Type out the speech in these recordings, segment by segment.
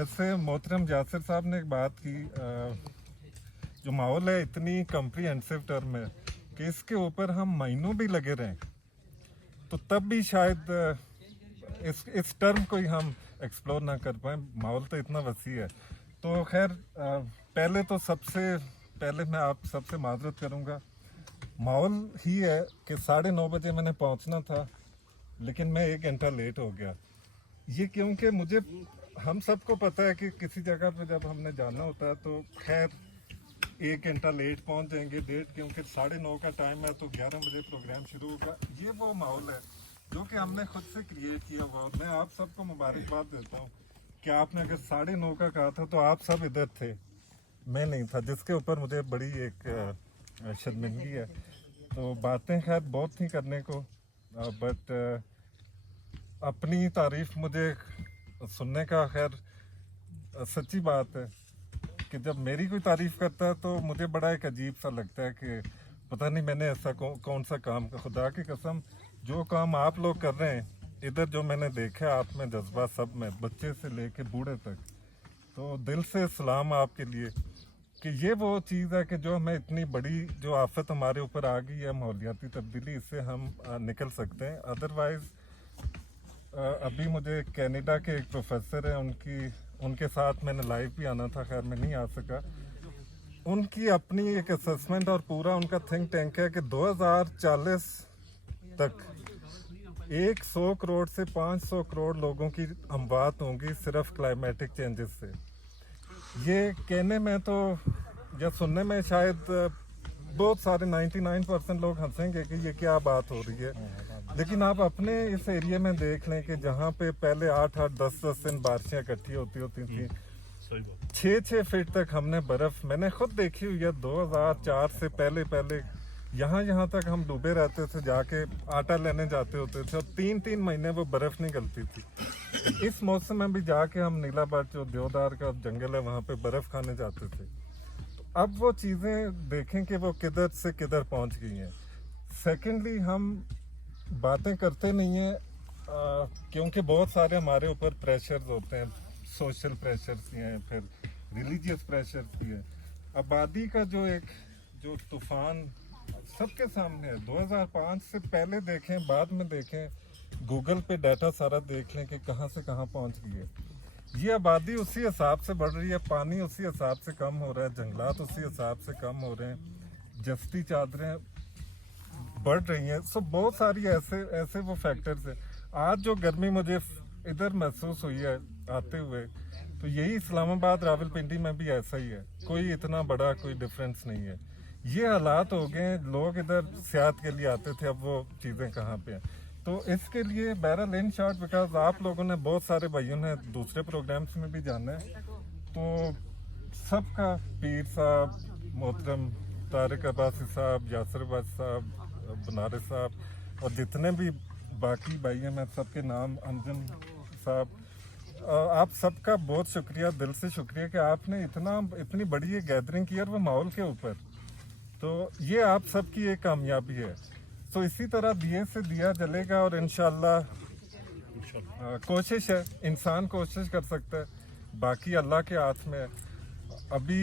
जैसे मोहतरम यासिर साहब ने एक बात की, जो माहौल है इतनी कम्प्रीहेंसिव टर्म है कि इसके ऊपर हम महीनों भी लगे रहें तो तब भी शायद इस टर्म को ही हम एक्सप्लोर ना कर पाए। माहौल तो इतना वसी है। तो खैर पहले तो सबसे पहले मैं आप सबसे माजरत करूँगा। माहौल ही है कि 9:30 बजे मैंने पहुँचना था, लेकिन मैं 1 घंटा लेट हो गया। ये क्योंकि मुझे, हम सबको पता है कि किसी जगह पे जब हमने जाना होता है तो खैर 1 घंटा लेट पहुंच जाएंगे। डेट क्योंकि 9:30 का टाइम है तो 11 बजे प्रोग्राम शुरू होगा। ये वो माहौल है जो कि हमने खुद से क्रिएट किया हुआ। मैं आप सबको मुबारकबाद देता हूँ कि आपने अगर 9:30 का कहा था तो आप सब इधर थे, मैं नहीं था, जिसके ऊपर मुझे बड़ी एक शर्मिंदगी है। तो बातें खैर बहुत थी करने को, बट अपनी तारीफ मुझे सुनने का खैर सच्ची बात है कि जब मेरी कोई तारीफ करता है तो मुझे बड़ा एक अजीब सा लगता है कि पता नहीं मैंने ऐसा कौन सा काम का, खुदा की कसम जो काम आप लोग कर रहे हैं इधर, जो मैंने देखा आप में जज्बा सब में, बच्चे से लेके बूढ़े तक, तो दिल से सलाम आपके लिए कि ये वो चीज़ है कि जो हमें इतनी बड़ी जो आफत हमारे ऊपर आ गई है माहौलियाती तब्दीली, इससे हम निकल सकते हैं। अदरवाइज़ अभी मुझे कनाडा के एक प्रोफेसर हैं, उनके साथ मैंने लाइव भी आना था, खैर मैं नहीं आ सका। उनकी अपनी एक असेसमेंट और पूरा उनका थिंक टैंक है कि 2040 तक 100 करोड़ से 500 करोड़ लोगों की अमवात होंगी सिर्फ क्लाइमेटिक चेंजेस से। ये कहने में तो या सुनने में शायद बहुत सारे 99% लोग हंसेंगे कि ये क्या बात हो रही है, लेकिन आप अपने इस एरिया में देख लें कि जहाँ पे पहले 8-8, 10-10 दिन बारिशें इकट्ठी होती थी, 6-6 फीट तक हमने बर्फ, मैंने खुद देखी हुई है। 2004 से पहले यहाँ तक हम डूबे रहते थे, जाके आटा लेने जाते होते थे और 3-3 महीने वो बर्फ नहीं गलती थी। इस मौसम में भी जाके हम नीलाबट जो देवदार का जंगल है वहाँ पे बर्फ खाने जाते थे। अब वो चीज़ें देखें कि वो किधर से किधर पहुँच गई हैं। सेकेंडली हम बातें करते नहीं हैं क्योंकि बहुत सारे हमारे ऊपर प्रेशर्स होते हैं, सोशल प्रेशर्स भी हैं, फिर रिलीजियस प्रेशर्स भी हैं। आबादी का जो तूफान सबके सामने है। 2005 से पहले देखें, बाद में देखें, गूगल पे डाटा सारा देख लें कि कहाँ से कहाँ पहुँच गई है। ये आबादी उसी हिसाब से बढ़ रही है, पानी उसी हिसाब से कम हो रहा है, जंगलात उसी हिसाब से कम हो रहे हैं, जस्ती चादरें बढ़ रही हैं। सो बहुत सारी ऐसे वो फैक्टर्स हैं। आज जो गर्मी मुझे इधर महसूस हुई है आते हुए, तो यही इस्लामाबाद रावलपिंडी में भी ऐसा ही है, कोई इतना बड़ा कोई डिफरेंस नहीं है। ये हालात हो गए, लोग इधर सियाहत के लिए आते थे, अब वो चीज़ें कहाँ पे हैं। तो इसके लिए बहरहाल इन शॉर्ट, बिकॉज आप लोगों ने, बहुत सारे भाइयों ने दूसरे प्रोग्राम्स में भी जाना है, तो सबका पीर साहब, मोहतरम तारिक अब्बासी साहब, यासिर अब्बासी साहब, बनारस साहब और जितने भी बाकी भाई हैं, मैं सबके नाम, अंजन साहब, आप सबका बहुत शुक्रिया, दिल से शुक्रिया कि आपने इतनी बड़ी ये गैदरिंग की और वो माहौल के ऊपर। तो ये आप सबकी एक कामयाबी है। तो इसी तरह दिए से दिया जलेगा और इंशाल्लाह कोशिश है, इंसान कोशिश कर सकता है, बाकी अल्लाह के हाथ में है। अभी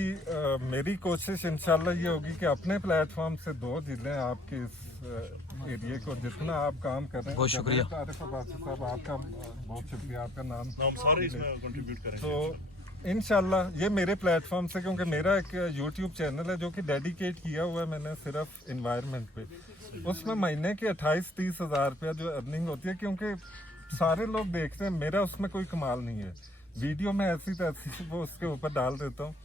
मेरी कोशिश इंशाल्लाह ये होगी कि अपने प्लेटफॉर्म से 2 जिले आपके इस एरिया को, जितना आप काम कर रहे हैं, बहुत शुक्रिया साहब, आपका बहुत शुक्रिया, आपका नाम सारे इसमें कंट्रीब्यूट करेंगे। तो इंशाल्लाह ये मेरे प्लेटफॉर्म से, क्योंकि मेरा एक यूट्यूब चैनल है जो कि डेडिकेट किया हुआ है मैंने सिर्फ इन्वायरमेंट पे, उसमें महीने के 28-30 हज़ार रुपया जो अर्निंग होती है, क्योंकि सारे लोग देखते हैं, मेरा उसमें कोई कमाल नहीं है। वीडियो में ऐसी तैसी वो उसके ऊपर डाल देता हूँ,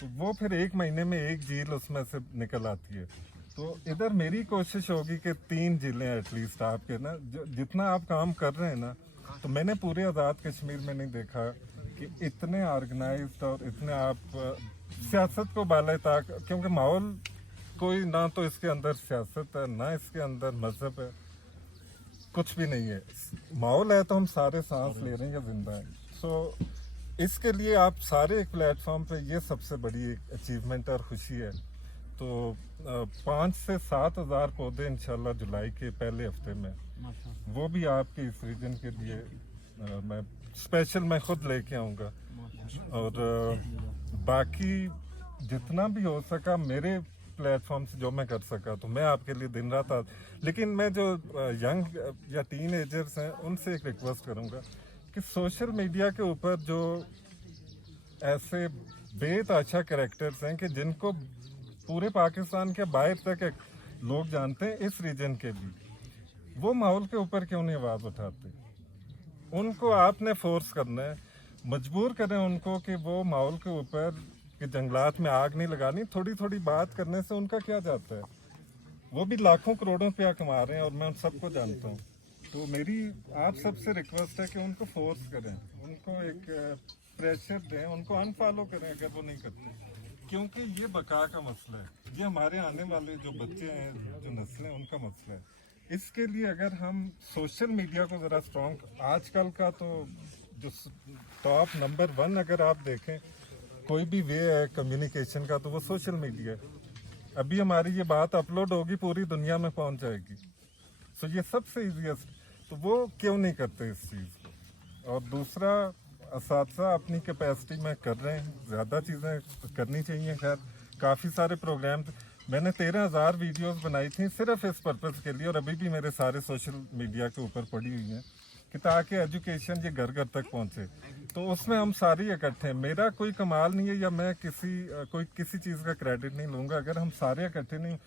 तो वो फिर 1 महीने में 1 झील उसमें से निकल आती है। तो इधर मेरी कोशिश होगी कि 3 जिले एटलीस्ट आपके ना, जितना आप काम कर रहे हैं ना, तो मैंने पूरे आज़ाद कश्मीर में नहीं देखा कि इतने ऑर्गेनाइज्ड और इतने आप सियासत को बाले ताक, क्योंकि माहौल कोई ना तो इसके अंदर सियासत है, ना इसके अंदर मजहब है, कुछ भी नहीं है। माहौल है तो हम सारे सांस ले रहे हैं या जिंदा हैं। सो इसके लिए आप सारे एक प्लेटफॉर्म पे, ये सबसे बड़ी एक अचीवमेंट और खुशी है। तो 5 से 7 हज़ार पौधे इंशाल्लाह जुलाई के पहले हफ्ते में, वो भी आपके इस रीजन के लिए मैं स्पेशल खुद लेके आऊँगा। और बाकी जितना भी हो सका मेरे प्लेटफॉर्म से जो मैं कर सका तो मैं आपके लिए दिन रात लेकिन मैं जो यंग या टीन एजर्स हैं उनसे एक रिक्वेस्ट करूंगा कि सोशल मीडिया के ऊपर जो ऐसे बेतहाशा कैरेक्टर्स हैं कि जिनको पूरे पाकिस्तान के बाहर तक लोग जानते हैं, इस रीजन के भी, वो माहौल के ऊपर क्यों नहीं आवाज़ उठाते? उनको आपने फोर्स करना है, मजबूर करें उनको कि वो माहौल के ऊपर कि जंगलात में आग नहीं लगानी। थोड़ी थोड़ी बात करने से उनका क्या जाता है? वो भी लाखों करोड़ों रुपया कमा रहे हैं और मैं उन सबको जानता हूँ। तो मेरी आप सबसे रिक्वेस्ट है कि उनको फोर्स करें, उनको एक प्रेशर दें, उनको अनफॉलो करें अगर वो नहीं करते, क्योंकि ये बका का मसला है, ये हमारे आने वाले जो बच्चे हैं, जो नस्लें हैं, उनका मसला है। इसके लिए अगर हम सोशल मीडिया को ज़रा स्ट्रॉन्ग, आजकल का तो जो टॉप नंबर 1 अगर आप देखें कोई भी वे है कम्युनिकेशन का तो वो सोशल मीडिया है। अभी हमारी ये बात अपलोड होगी, पूरी दुनिया में पहुंच जाएगी। सो ये सबसे इजीएस्ट, तो वो क्यों नहीं करते इस चीज़ को? और दूसरा, असातिज़ा अपनी कैपेसिटी में कर रहे हैं, ज़्यादा चीज़ें करनी चाहिए। खैर काफ़ी सारे प्रोग्राम मैंने 13,000 वीडियोस बनाई थी सिर्फ इस पर्पज़ के लिए, और अभी भी मेरे सारे सोशल मीडिया के ऊपर पड़ी हुई हैं कि ताकि एजुकेशन ये घर घर तक पहुँचे। तो उसमें हम सारे इकट्ठे हैं, मेरा कोई कमाल नहीं है या मैं किसी चीज़ का क्रेडिट नहीं लूँगा अगर हम सारे इकट्ठे नहीं।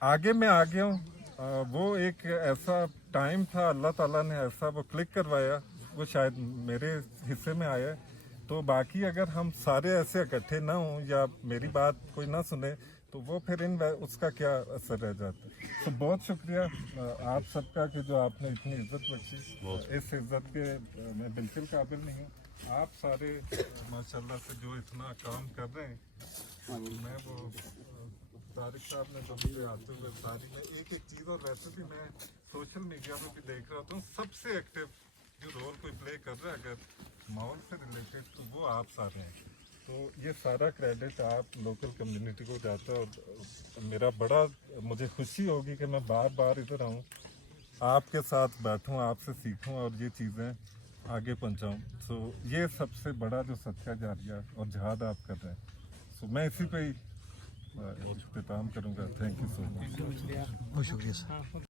आगे मैं आ गया हूँ, वो एक ऐसा टाइम था, अल्लाह ताला ने ऐसा वो क्लिक करवाया, वो शायद मेरे हिस्से में आया है। तो बाकी अगर हम सारे ऐसे इकट्ठे ना हों या मेरी बात कोई ना सुने तो वो फिर उसका क्या असर रह जाता है। तो बहुत शुक्रिया आप सबका कि जो आपने इतनी इज्जत बख्शी। इस इज्जत के मैं बिल्कुल काबिल नहीं हूँ। आप सारे माशाल्लाह से जो इतना काम कर रहे हैं, मैं वो तारिक साहब ने तो मुझे आते हुए सारी में एक चीज़, और वैसे भी मैं सोशल मीडिया में भी देख रहा था सबसे एक्टिव जो रोल कोई प्ले कर रहा है अगर माहौल से रिलेटेड तो वो आप सारे हैं। तो ये सारा क्रेडिट आप लोकल कम्युनिटी को जाता है, और मेरा बड़ा मुझे खुशी होगी कि मैं बार बार इधर आऊँ, आपके साथ बैठूँ, आपसे सीखूँ और ये चीज़ें आगे पहुँचाऊँ। तो ये सबसे बड़ा जो सदका जारिया और जिहाद आप कर रहे हैं, तो मैं इसी पे ही इख्तिताम करूँगा। Thank you so much. बहुत शुक्रिया सर।